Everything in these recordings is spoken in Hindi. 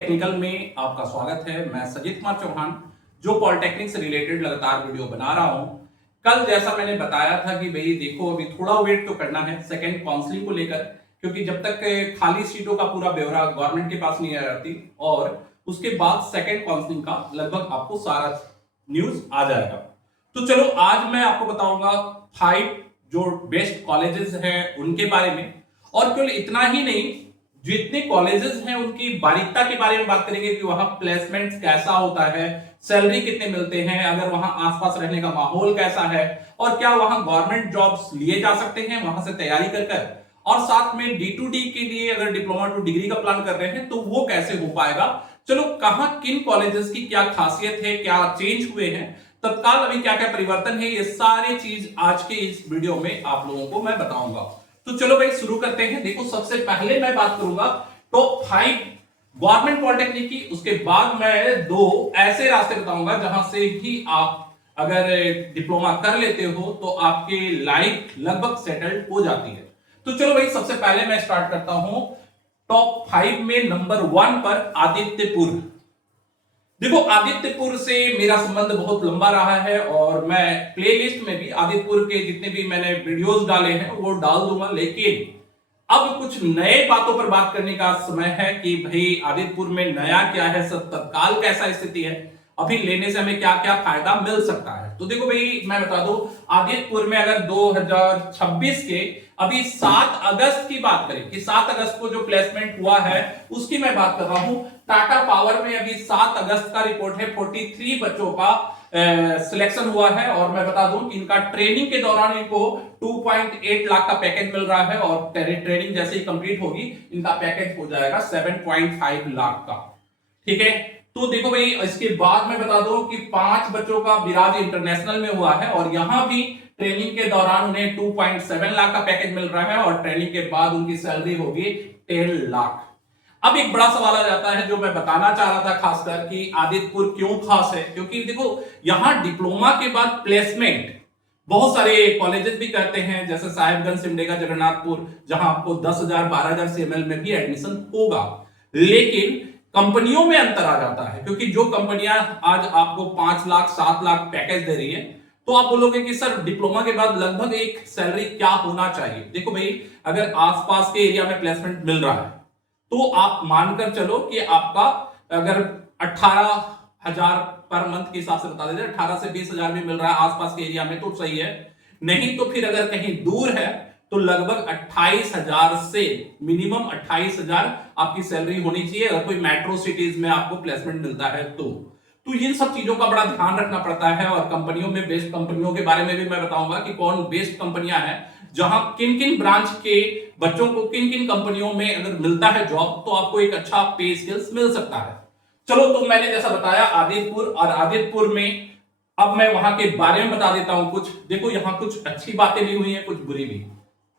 टेक्निकल में आपका स्वागत है। मैं सजीत कुमार चौहान जो पॉलिटेक्निक से रिलेटेड लगातार वीडियो बना रहा हूं। कल जैसा मैंने बताया था कि भाई देखो अभी थोड़ा वेट तो करना है सेकंड काउंसलिंग को लेकर, क्योंकि जब तक खाली सीटों का पूरा ब्यौरा गवर्नमेंट के पास नहीं आ जाती और उसके बाद सेकंड काउंसलिंग का लगभग आपको सारा न्यूज आ जाएगा। तो चलो आज मैं आपको बताऊंगा 5 जो बेस्ट कॉलेजेस हैं उनके बारे में, और केवल इतना ही नहीं, जितने कॉलेजेस हैं उनकी बारीकता के बारे में बात करेंगे कि वहां प्लेसमेंट कैसा होता है, सैलरी कितने मिलते हैं, अगर वहां आसपास रहने का माहौल कैसा है, और क्या वहां गवर्नमेंट जॉब्स लिए जा सकते हैं वहां से तैयारी कर कर, और साथ में D2D के लिए अगर डिप्लोमा टू डिग्री का प्लान कर रहे हैं तो वो कैसे हो पाएगा। चलो कहां किन कॉलेजेस की क्या खासियत है, क्या चेंज हुए हैं, तत्काल अभी क्या क्या परिवर्तन है, ये सारी चीज आज के इस वीडियो में आप लोगों को मैं बताऊंगा। तो चलो भाई शुरू करते हैं। देखो सबसे पहले मैं बात करूंगा टॉप 5 गवर्नमेंट पॉलिटेक्निक की, उसके बाद मैं 2 ऐसे रास्ते बताऊंगा जहां से भी आप अगर डिप्लोमा कर लेते हो तो आपके लाइफ लगभग सेटल्ड हो जाती है। तो चलो भाई सबसे पहले मैं स्टार्ट करता हूं टॉप 5 में। नंबर 1 पर आदित्यपुर। देखो आदित्यपुर से मेरा संबंध बहुत लंबा रहा है और मैं प्लेलिस्ट में भी आदित्यपुर के जितने भी मैंने वीडियोस डाले हैं वो डाल दूंगा, लेकिन अब कुछ नए बातों पर बात करने का समय है कि भाई आदित्यपुर में नया क्या है, सब तत्काल कैसा स्थिति है, अभी लेने से हमें क्या क्या फायदा मिल सकता है। तो देखो भाई मैं बता दूं, आदित्यपुर में अगर 2026 के अभी 7 अगस्त की बात करें कि 7 अगस्त को जो प्लेसमेंट हुआ है उसकी मैं बात कर रहा हूं। टाटा पावर में अभी 7 अगस्त का रिपोर्ट है, 43 बच्चों का सिलेक्शन हुआ है, और मैं बता दूं कि इनका ट्रेनिंग के दौरान इनको 2.8 लाख का पैकेज मिल रहा है, और ट्रेनिंग जैसे ही कंप्लीट होगी इनका पैकेज हो जाएगा 7.5 लाख का। ठीक है, तो देखो भाई इसके बाद मैं बता दूं कि 5 बच्चों का विराज इंटरनेशनल में हुआ है, और यहां भी ट्रेनिंग के दौरान उन्हें 2.7 लाख का पैकेज मिल रहा है, और ट्रेनिंग के बाद उनकी सैलरी होगी 10 लाख। अब एक बड़ा सवाल आ जाता है जो मैं बताना चाह रहा था खासकर कि आदित्यपुर क्यों खास है, क्योंकि देखो यहां डिप्लोमा के बाद प्लेसमेंट बहुत सारे कॉलेजेस भी करते हैं, जैसे साहिबगंज, सिमडेगा, जगन्नाथपुर, जहां आपको 10,000 12,000 CML में भी एडमिशन होगा, लेकिन कंपनियों में अंतर आ जाता है, क्योंकि जो कंपनियां आज आपको 5 लाख 7 लाख पैकेज दे रही है, तो आप बोलोगे कि सर डिप्लोमा के बाद लगभग एक सैलरी क्या होना चाहिए। देखो भाई अगर आसपास के एरिया में प्लेसमेंट मिल रहा है तो आप मानकर चलो कि आपका अगर 18,000 पर मंथ के हिसाब से बता देते, 18 से 20,000 भी मिल रहा है आसपास के एरिया में तो सही है, नहीं तो फिर अगर कहीं दूर है तो लगभग 28,000 से मिनिमम 28,000 आपकी सैलरी होनी चाहिए अगर कोई मेट्रो सिटीज में आपको प्लेसमेंट मिलता है तो इन सब चीजों का बड़ा ध्यान रखना पड़ता है। और कंपनियों में बेस्ट कंपनियों के बारे में भी मैं बताऊंगा कि कौन बेस्ट कंपनियां हैं, जहां किन किन ब्रांच के बच्चों को किन किन कंपनियों में अगर मिलता है जॉब तो आपको एक अच्छा पे स्किल्स मिल सकता है। चलो तो मैंने जैसा बताया आदित्यपुर, और आदित्यपुर में अब मैं वहां के बारे में बता देता हूं कुछ। देखो यहां कुछ अच्छी बातें भी हुई हैं, कुछ बुरी भी।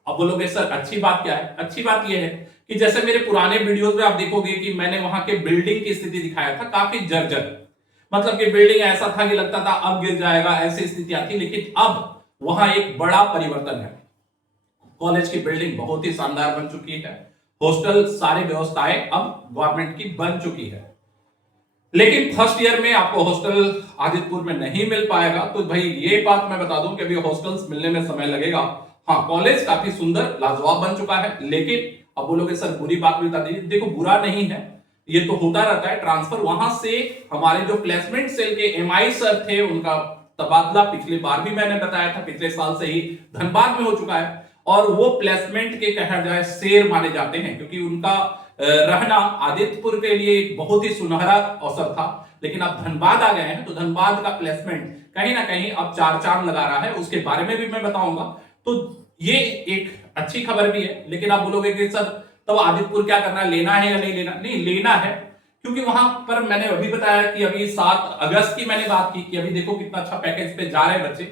अब बोलोगे सर अच्छी बात क्या है, अच्छी बात यह है कि जैसे मेरे पुराने वीडियोस में आप देखोगे कि मैंने वहां के बिल्डिंग की स्थिति दिखाया था, काफी जर्जर, मतलब कि बिल्डिंग ऐसा था कि लगता था अब गिर जाएगा, ऐसी स्थितियां थी, लेकिन अब वहां एक बड़ा परिवर्तन है। कॉलेज की बिल्डिंग बहुत ही शानदार बन चुकी है, हॉस्टल सारी व्यवस्थाएं अब गवर्नमेंट की बन चुकी है, लेकिन फर्स्ट ईयर में आपको हॉस्टल आदित्यपुर में नहीं मिल पाएगा। तो भाई ये बात मैं बता दूं कि अभी हॉस्टल्स मिलने में समय लगेगा। हाँ कॉलेज काफी सुंदर लाजवाब बन चुका है, लेकिन अब बोलोगे सर बुरी बात भी बता दीजिए। देखो बुरा नहीं है, ये तो होता रहता है ट्रांसफर। वहां से हमारे जो प्लेसमेंट सेल के MI सर थे उनका तबादला पिछली बार भी मैंने बताया था, पिछले साल से ही धनबाद में हो चुका है, और वो प्लेसमेंट के कहा जाए शेर माने जाते हैं, क्योंकि उनका रहना आदित्यपुर के लिए एक बहुत ही सुनहरा अवसर था। लेकिन अब धनबाद आ गए हैं तो धनबाद का प्लेसमेंट कहीं ना कहीं अब चार चांद लगा रहा है, उसके बारे में भी मैं बताऊंगा। तो ये एक अच्छी खबर भी है, लेकिन आप बोलोगे कि सर तो आदित्यपुर क्या करना है, लेना है या नहीं लेना, नहीं लेना है, क्योंकि वहां पर मैंने अभी बताया कि अभी 7 अगस्त की मैंने बात की कि अभी देखो कितना अच्छा पैकेज पे जा रहे हैं बच्चे,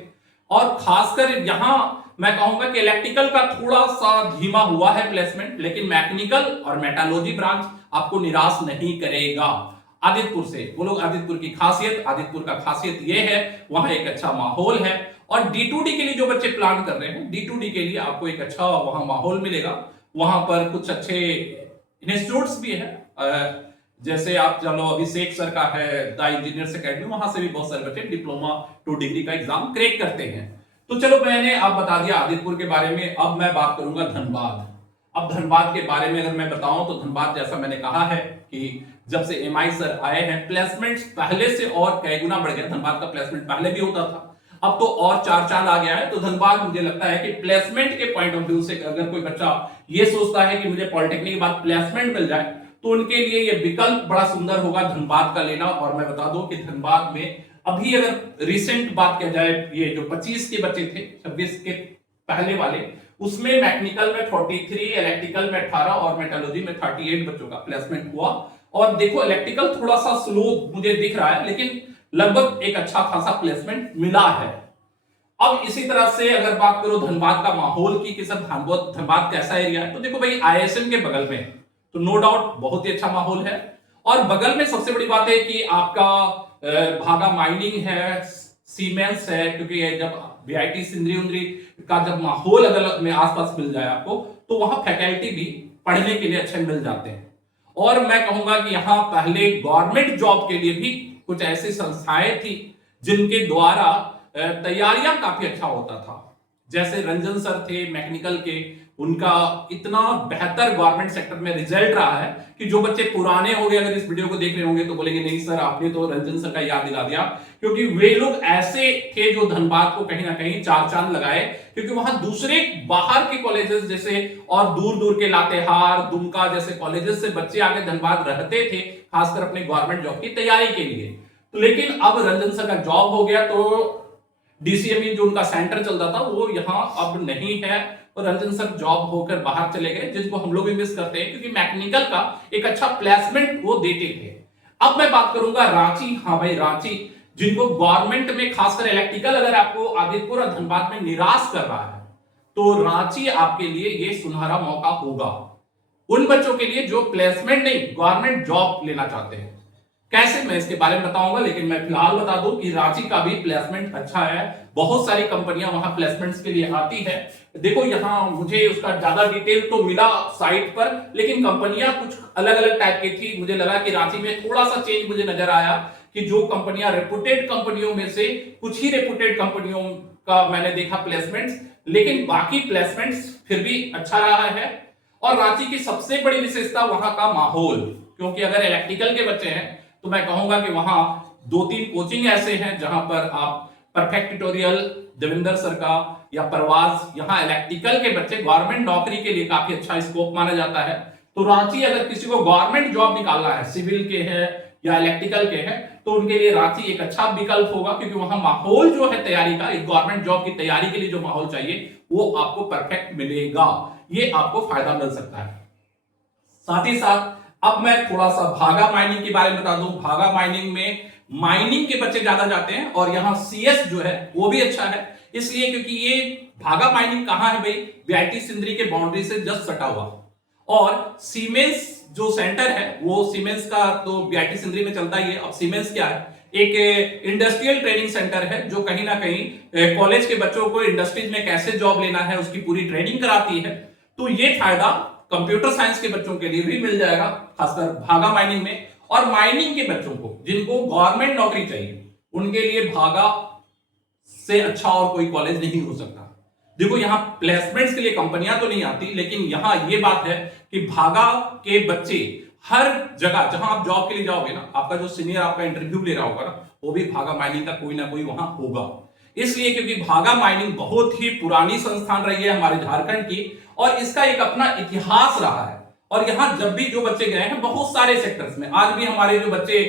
और खासकर यहां मैं कहूंगा कि इलेक्ट्रिकल का थोड़ा सा धीमा हुआ है प्लेसमेंट, लेकिन मैकेनिकल और मेटालॉजी ब्रांच आपको निराश नहीं करेगा। आदित्यपुर से बोलो आदित्यपुर की खासियत, आदित्यपुर का खासियत यह है वहां एक अच्छा माहौल है, और D2D के लिए जो बच्चे प्लान कर रहे हैं D2D के लिए आपको एक अच्छा वहां माहौल मिलेगा। वहां पर कुछ अच्छे इंस्टीट्यूट्स भी है, जैसे आप चलो अभी शेख सर का है द इंजीनियर्स एकेडमी, वहां से भी बहुत सारे बच्चे डिप्लोमा टू डिग्री का एग्जाम क्रैक करते हैं। तो चलो मैंने आप बता दिया आदितपुर के बारे में, अब मैं बात करूंगा धनबाद। अब धनबाद के बारे में अगर मैं बताऊं तो धनबाद जैसा मैंने कहा है कि जब से एमआई सर आए हैं प्लेसमेंट्स पहले से और कई गुना बढ़ गया। धनबाद का प्लेसमेंट पहले भी होता था, अब तो और चार चांद आ गया है। तो धनबाद मुझे लगता है कि प्लेसमेंट के पॉइंट ऑफ व्यू से अगर कोई बच्चा ये सोचता है कि मुझे पॉलिटेक्निक के बाद प्लेसमेंट मिल जाए तो उनके लिए ये विकल्प बड़ा सुंदर होगा धनबाद का लेना। और मैं बता दूं कि धनबाद में अभी अगर रिसेंट बात किया जाए, ये जो 25 के बच्चे थे 26 के पहले वाले, उसमें मैकेनिकल में 43, इलेक्ट्रिकल में 18 और मेटलर्जी में 38 बच्चों का प्लेसमेंट हुआ। और देखो इलेक्ट्रिकल थोड़ा सा स्लो मुझे दिख रहा है, लेकिन लगभग एक अच्छा खासा प्लेसमेंट मिला है। अब इसी तरह से अगर बात करो धनबाद का माहौल की कि सर धनबाद कैसा एरिया है, तो देखो भाई आईएसएम के बगल में, तो नो डाउट बहुत ही अच्छा माहौल है। और बगल में सबसे बड़ी बात है कि आपका भागा माइनिंग है, सीमेंस है, क्योंकि जब वीआईटी सिंदरी उंदरी का जब माहौल अगर में आसपास मिल जाए आपको तो वहां फैकल्टी भी पढ़ने के लिए अच्छे मिल जाते हैं। और मैं कहूंगा कि यहाँ पहले गवर्नमेंट जॉब के लिए भी कुछ ऐसी संस्थाएं थी जिनके द्वारा तैयारियां काफी अच्छा होता था। जैसे रंजन सर थे मैकेनिकल के, उनका इतना बेहतर गवर्नमेंट सेक्टर में रिजल्ट रहा है कि जो बच्चे पुराने हो गए अगर इस वीडियो को देख रहे होंगे तो बोलेंगे नहीं सर आपने तो रंजन सर का याद दिला दिया, क्योंकि वे लोग ऐसे थे जो धनबाद को कहीं ना कहीं चार चांद लगाए। क्योंकि वहां दूसरे बाहर के कॉलेजेस जैसे और दूर दूर के लातेहार दुमका जैसे कॉलेजेस से बच्चे आके धनबाद रहते थे, खासकर अपने गवर्नमेंट जॉब की तैयारी के लिए। लेकिन अब रंजन सर का जॉब हो गया तो डीसीएमई जो उनका सेंटर चलता था वो यहाँ अब नहीं है, और रंजन सर जॉब होकर बाहर चले गए, जिसको हम लोग भी मिस करते हैं क्योंकि मैकेनिकल का एक अच्छा प्लेसमेंट वो देते थे। अब मैं बात करूंगा रांची। हाँ भाई रांची, जिनको गवर्नमेंट में खासकर इलेक्ट्रिकल अगर आपको आदितपुर और धनबाद में निराश कर रहा है तो रांची आपके लिए ये सुनहरा मौका होगा उन बच्चों के लिए जो प्लेसमेंट नहीं गवर्नमेंट जॉब लेना चाहते हैं। कैसे मैं इसके बारे में बताऊंगा, लेकिन मैं फिलहाल बता दूं कि रांची का भी प्लेसमेंट अच्छा है, बहुत सारी कंपनियां वहां प्लेसमेंट्स के लिए आती है। देखो यहाँ मुझे उसका ज्यादा डिटेल तो मिला साइट पर, लेकिन कंपनियां कुछ अलग अलग टाइप की थी। मुझे लगा कि रांची में थोड़ा सा चेंज मुझे नजर आया कि जो कंपनियां रेपुटेड कंपनियों में से कुछ ही रेपुटेड कंपनियों का मैंने देखा प्लेसमेंट्स, लेकिन बाकी प्लेसमेंट्स फिर भी अच्छा रहा है। और रांची की सबसे बड़ी विशेषता वहां का माहौल, क्योंकि अगर इलेक्ट्रिकल के बच्चे हैं तो मैं कहूंगा कि वहां 2-3 कोचिंग ऐसे हैं जहां पर आप परफेक्ट ट्यूटोरियल देवेंद्र सर का या प्रवास, यहाँ इलेक्ट्रिकल के बच्चे गवर्नमेंट नौकरी के लिए काफी अच्छा स्कोप माना जाता है। तो रांची अगर किसी को गवर्नमेंट जॉब निकालना है, सिविल के है या इलेक्ट्रिकल के हैं, तो उनके लिए रांची एक अच्छा विकल्प होगा, क्योंकि वहां माहौल जो है तैयारी का, एक गवर्नमेंट जॉब की तैयारी के लिए जो माहौल चाहिए वो आपको परफेक्ट मिलेगा, ये आपको फायदा मिल सकता है। साथ ही साथ अब मैं थोड़ा सा भागा माइनिंग के बारे में बता दूं। भागा माइनिंग में माइनिंग के बच्चे ज्यादा जाते हैं और यहाँ सीएस जो है वो भी अच्छा है, इसलिए क्योंकि ये भागा माइनिंग कहां है भाई, वीआईटी सिंदरी के बाउंड्री से जस्ट सटा हुआ। और सीमेंस जो सेंटर है वो सीमेंस का तो वीआईटी सिंदरी में चलता ही है। अब सीमेंस क्या है, एक इंडस्ट्रियल ट्रेनिंग सेंटर है जो कहीं ना कहीं कॉलेज के बच्चों को इंडस्ट्रीज में कैसे जॉब लेना है उसकी पूरी ट्रेनिंग कराती है। तो ये फायदा कंप्यूटर साइंस के बच्चों के लिए भी मिल जाएगा, खासकर भागा माइनिंग में। और माइनिंग के बच्चों को जिनको गवर्नमेंट नौकरी चाहिए उनके लिए भागा से अच्छा और कोई कॉलेज नहीं हो सकता। देखो यहाँ प्लेसमेंट्स के लिए कंपनियां तो नहीं आती, लेकिन यहाँ ये बात है कि भागा के बच्चे हर जगह जहां आप जॉब के लिए जाओगे ना, आपका जो सीनियर आपका इंटरव्यू ले रहा होगा ना, वो भी भागा माइनिंग का कोई ना कोई वहां होगा। इसलिए क्योंकि भागा माइनिंग बहुत ही पुरानी संस्थान रही है हमारे झारखंड की, और इसका एक अपना इतिहास रहा है। और यहां जब भी जो बच्चे गए हैं बहुत सारे सेक्टर्स में, आज भी हमारे जो बच्चे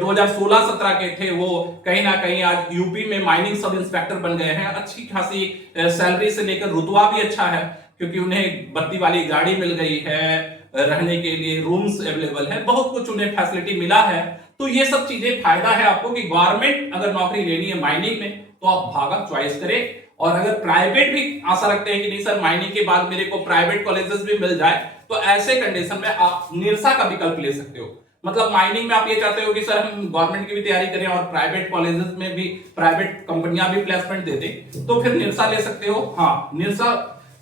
2016-17 के थे वो कहीं ना कहीं आज यूपी में माइनिंग सब इंस्पेक्टर बन गए हैं। अच्छी खासी सैलरी से लेकर रुतबा भी अच्छा है, क्योंकि उन्हें बत्ती वाली गाड़ी मिल गई है, रहने के लिए रूम्स अवेलेबल है, बहुत कुछ उन्हें फैसिलिटी मिला है। तो ये सब चीजें फायदा है आपको कि गवर्नमेंट अगर नौकरी लेनी है माइनिंग में तो आप भागा चॉइस करें। और अगर प्राइवेट भी आशा रखते हैं कि नहीं सर माइनिंग के बाद मेरे को प्राइवेट कॉलेजेस भी मिल जाए, तो ऐसे कंडीशन में आप निरसा का विकल्प ले सकते हो। मतलब माइनिंग में आप ये चाहते हो कि सर हम गवर्नमेंट की भी तैयारी करें और प्राइवेट कॉलेजेस में भी प्राइवेट कंपनियां भी प्लेसमेंट दे दें, तो फिर निरसा ले सकते हो। हाँ, निरसा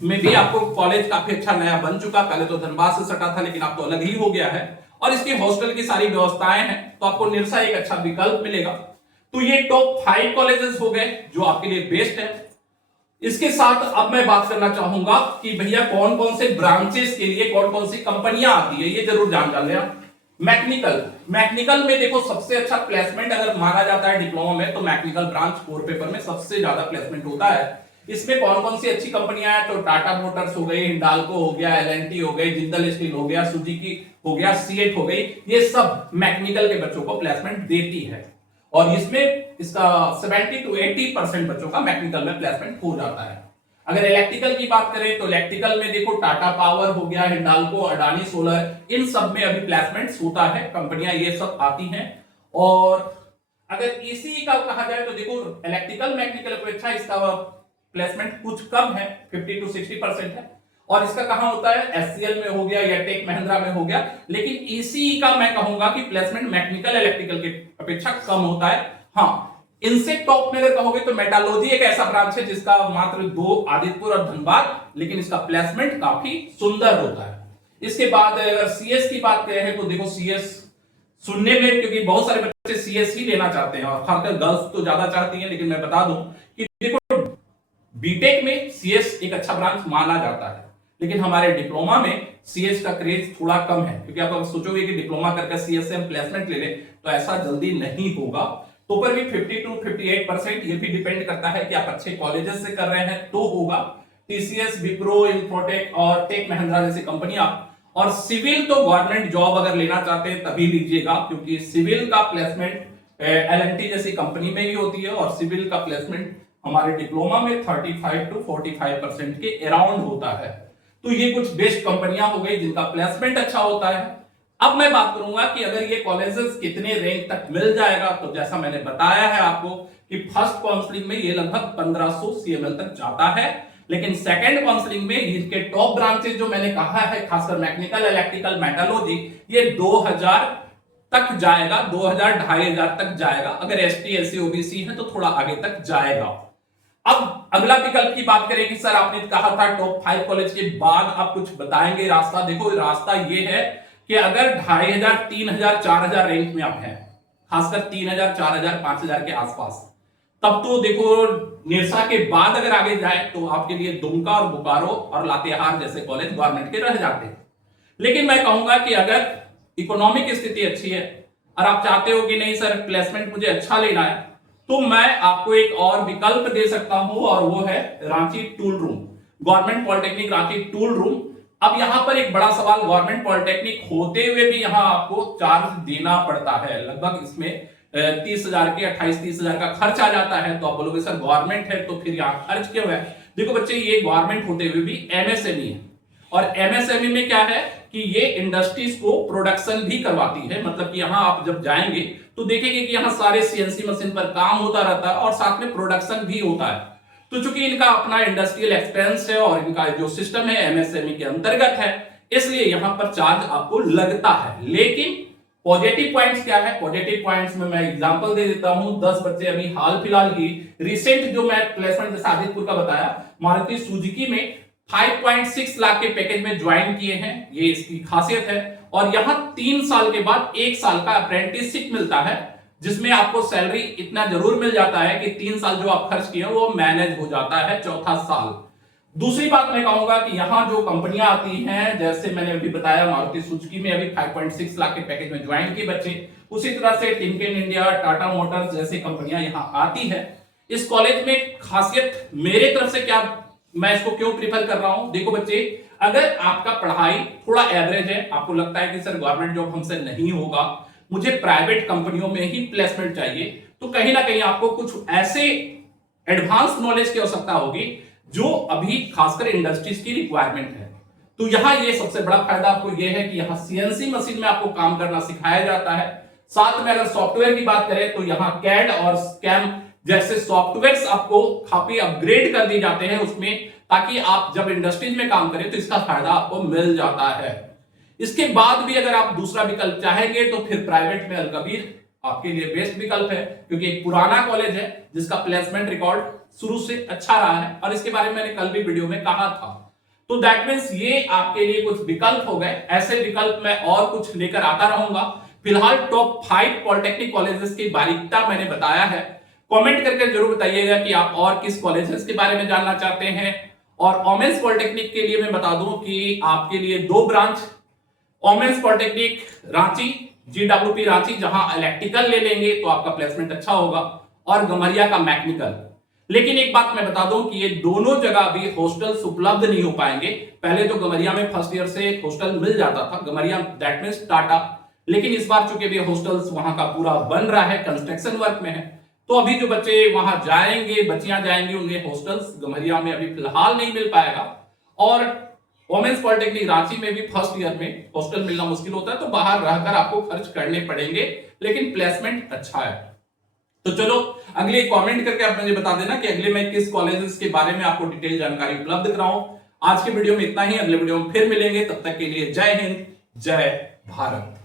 में भी आपको कॉलेज काफी अच्छा नया बन चुका, पहले तो धनबाद से सटा था लेकिन अब तो अलग ही हो गया है। और इसकी हॉस्टल की सारी व्यवस्थाएं हैं, तो आपको निरसा एक अच्छा विकल्प मिलेगा। तो ये टॉप 5 कॉलेजेस हो गए जो आपके लिए बेस्ट है। इसके साथ अब मैं बात करना चाहूंगा कि भैया कौन कौन से ब्रांचेस के लिए कौन कौन सी कंपनियां आती है, ये जरूर जान लें आप। मैकेनिकल में देखो सबसे अच्छा प्लेसमेंट अगर माना जाता है डिप्लोमा में, तो मैकेनिकल ब्रांच कोर पेपर में सबसे ज्यादा प्लेसमेंट होता है। इसमें कौन कौन सी अच्छी कंपनियां हैं, तो टाटा मोटर्स हो गई, हिंडाल्को हो गया, एलएनटी हो गई, जिंदल स्टील हो गया, सुजुकी हो गया, सीएट हो गई, ये सब मैकेनिकल के बच्चों को प्लेसमेंट देती है। और इसमें इसका 70 to 80% बच्चों का मैकेनिकल में प्लेसमेंट हो जाता है। अगर इलेक्ट्रिकल की बात करें तो इलेक्ट्रिकल में देखो टाटा पावर हो गया, हिंडाल्को, अडानी सोलर, इन सब में अभी प्लेसमेंट्स होता है, कंपनियां ये सब आती हैं। और अगर ईसीई का कहा जाए तो देखो इलेक्ट्रिकल मैकेनिकल अपेक्षा इसका प्लेसमेंट कुछ कम है, 50 to 60% है। और इसका कहां होता है, एचसीएल में हो गया या टेक महिंद्रा में हो गया। लेकिन ईसीई का मैं कहूंगा कि प्लेसमेंट मैकेनिकल इलेक्ट्रिकल के अपेक्षा कम होता है। हाँ, इनसे टॉप में अगर कहोगे तो मेटालॉजी एक ऐसा ब्रांच है जिसका मात्र 2 आदित्यपुर और धनबाद, लेकिन इसका प्लेसमेंट काफी सुंदर होता है। इसके बाद अगर सीएस की बात करें तो देखो सीएस सुनने में, क्योंकि बहुत सारे बच्चे सीएस ही लेना चाहते हैं और खासकर गर्ल्स तो ज्यादा चाहती हैं, लेकिन मैं बता दूं कि देखो बीटेक में सीएस एक अच्छा ब्रांच माना जाता है, लेकिन हमारे डिप्लोमा में सीएस का क्रेज थोड़ा कम है। क्योंकि आप अगर सोचोगे कि डिप्लोमा करके सीएस से हम प्लेसमेंट ले लें तो ऐसा जल्दी नहीं होगा। तो पर भी 50 to 58%, ये भी डिपेंड करता है कि आप अच्छे कॉलेजेस से कर रहे हैं तो होगा। टीसीएस, विप्रो, इंफोटेक और टेक महिंद्रा जैसी कंपनियां। और सिविल तो गवर्नमेंट जॉब अगर लेना चाहते हैं तभी लीजिएगा, क्योंकि सिविल का प्लेसमेंट एलएनटी जैसी कंपनी में ही होती है और सिविल का प्लेसमेंट हमारे डिप्लोमा में 35 to 45% के अराउंड होता है। तो ये कुछ बेस्ट कंपनियां हो गई जिनका प्लेसमेंट अच्छा होता है। अब मैं बात करूंगा कि अगर ये कॉलेजेस कितने रैंक तक मिल जाएगा, तो जैसा मैंने बताया है आपको कि फर्स्ट काउंसलिंग में ये लगभग 1500 सीएमएल तक जाता है, लेकिन सेकंड काउंसलिंग में इनके टॉप ब्रांचेस जो मैंने कहा है, खासकर मैकेनिकल, इलेक्ट्रिकल, मेटालर्जी, ये 2000 तक जाएगा, 2000 2500 तक जाएगा। अगर एसटी एससी ओबीसी है तो थोड़ा आगे तक जाएगा। अब अगला विकल्प की बात करें कि सर आपने कहा था टॉप 5 कॉलेज के बाद आप कुछ बताएंगे रास्ता। देखो रास्ता ये है कि अगर 2500, 3000, 4000 रैंक में आप हैं, खासकर 3000, 4000, 5000 के आसपास, तब तो देखो निरसा के बाद अगर आगे जाए तो आपके लिए दुमका और बोकारो और लातेहार जैसे कॉलेज गवर्नमेंट के रह जाते हैं। लेकिन मैं कहूंगा कि अगर इकोनॉमिक स्थिति अच्छी है और आप चाहते हो कि नहीं सर प्लेसमेंट मुझे अच्छा लेना है, तो मैं आपको एक और विकल्प दे सकता हूं और वो है Ranchi tool room, government polytechnic Ranchi tool room. अब यहां पर एक बड़ा सवाल, गवर्नमेंट पॉलिटेक्निक होते हुए भी यहां आपको चार्ज देना पड़ता है। लगभग इसमें 30,000 के 28-30,000 का खर्च आ जाता है। तो आप बोलोगे सर गवर्नमेंट है तो फिर यहाँ खर्च क्यों है? देखो बच्चे, ये गवर्नमेंट होते हुए भी एमएसएमई है, और एमएसएमई में क्या है कि ये इंडस्ट्रीज को प्रोडक्शन भी करवाती है। मतलब कि यहाँ आप जब जाएंगे तो देखेंगे कि यहाँ सारे सीएनसी मशीन पर काम होता रहता है और साथ में प्रोडक्शन भी होता है। तो चूंकि इनका अपना इंडस्ट्रियल एक्सपेंस है और इनका जो सिस्टम है एमएसएमई के अंतर्गत है, इसलिए यहां पर चार्ज आपको लगता है। लेकिन पॉजिटिव पॉइंट्स क्या है? पॉजिटिव पॉइंट्स में मैं एग्जांपल दे देता हूं। 10 बच्चे अभी हाल फिलहाल ही रिसेंट जो मैं प्लेसमेंट जैसे आदित्यपुर का बताया, मारुति सुजुकी में 5.6 लाख के पैकेज में ज्वाइन किए हैं, ये इसकी खासियत है। और यहां 3 साल के बाद 1 साल का अप्रेंटिसशिप मिलता है, जिसमें आपको सैलरी इतना जरूर मिल जाता है कि 3 साल जो आप खर्च किए वो मैनेज हो जाता है चौथा साल। दूसरी बात मैं कहूंगा कि यहां जो कंपनियां आती हैं, जैसे मैंने अभी बताया मारुति सुजुकी में अभी 5.6 लाख के पैकेज में ज्वाइन किए बच्चे, उसी तरह से टिमकेन इंडिया, टाटा मोटर्स जैसी कंपनियां यहां आती है। इस कॉलेज में खासियत मेरे तरफ से क्या, मैं इसको क्यों प्रीफर कर रहा हूं? देखो बच्चे, अगर आपका पढ़ाई थोड़ा एवरेज है, आपको लगता है कि सर गवर्नमेंट जॉब हमसे नहीं होगा, मुझे प्राइवेट कंपनियों में ही प्लेसमेंट चाहिए, तो कहीं ना कहीं आपको कुछ ऐसे एडवांस नॉलेज की आवश्यकता होगी जो अभी खासकर इंडस्ट्रीज की रिक्वायरमेंट है। तो यहां ये सबसे बड़ा फायदा आपको ये है कि यहां सीएनसी मशीन में आपको काम करना सिखाया जाता है। साथ में अगर सॉफ्टवेयर की बात करें तो यहां कैड और स्कैम जैसे सॉफ्टवेयर्स आपको काफी अपग्रेड कर दिए जाते हैं उसमें, ताकि आप जब इंडस्ट्रीज में काम करें तो इसका फायदा आपको मिल जाता है। इसके बाद भी अगर आप दूसरा विकल्प चाहेंगे तो फिर प्राइवेट में अलकबीर आपके लिए बेस्ट विकल्प है, क्योंकि एक पुराना कॉलेज है जिसका प्लेसमेंट रिकॉर्ड शुरू से अच्छा रहा है, और इसके बारे में मैंने कल भी वीडियो में कहा था। तो दैट मीन्स ये आपके लिए कुछ विकल्प हो गए। ऐसे विकल्प मैं और कुछ लेकर आता रहूंगा। फिलहाल टॉप 5 पॉलिटेक्निक कॉलेजेस की बारीकता मैंने बताया है। कमेंट करके जरूर बताइएगा कि आप और किस कॉलेजेस के बारे में जानना चाहते हैं। और वोमेन्स पॉलिटेक्निक के लिए मैं बता दूं कि आपके लिए 2 branch, women's polytechnic Ranchi, GWP Ranchi, जहां इलेक्ट्रिकल ले लेंगे तो आपका प्लेसमेंट अच्छा होगा, और गम्हरिया का मैकेनिकल। लेकिन एक बात मैं बता दूं कि ये दोनों जगह भी हॉस्टल्स उपलब्ध नहीं हो पाएंगे। पहले तो गम्हरिया में फर्स्ट ईयर से हॉस्टल मिल जाता था, गम्हरिया दैट मींस टाटा, लेकिन इस बार चूंकि भी हॉस्टल्स वहां का पूरा बन रहा है, कंस्ट्रक्शन वर्क में है, तो अभी जो बच्चे वहां जाएंगे, बच्चियां जाएंगी, उन्हें हॉस्टल्स गम्हरिया में अभी फिलहाल नहीं मिल पाएगा। और वोमेन्स पॉलिटेक्निक रांची में भी फर्स्ट ईयर में हॉस्टल मिलना मुश्किल होता है, तो बाहर रहकर आपको खर्च करने पड़ेंगे, लेकिन प्लेसमेंट अच्छा है। तो चलो अगले कमेंट करके आप मुझे बता देना कि अगले मैं किस कॉलेजेस के बारे में आपको डिटेल जानकारी उपलब्ध कराऊं। आज के वीडियो में इतना ही, अगले वीडियो में फिर मिलेंगे, तब तक के लिए जय हिंद, जय भारत।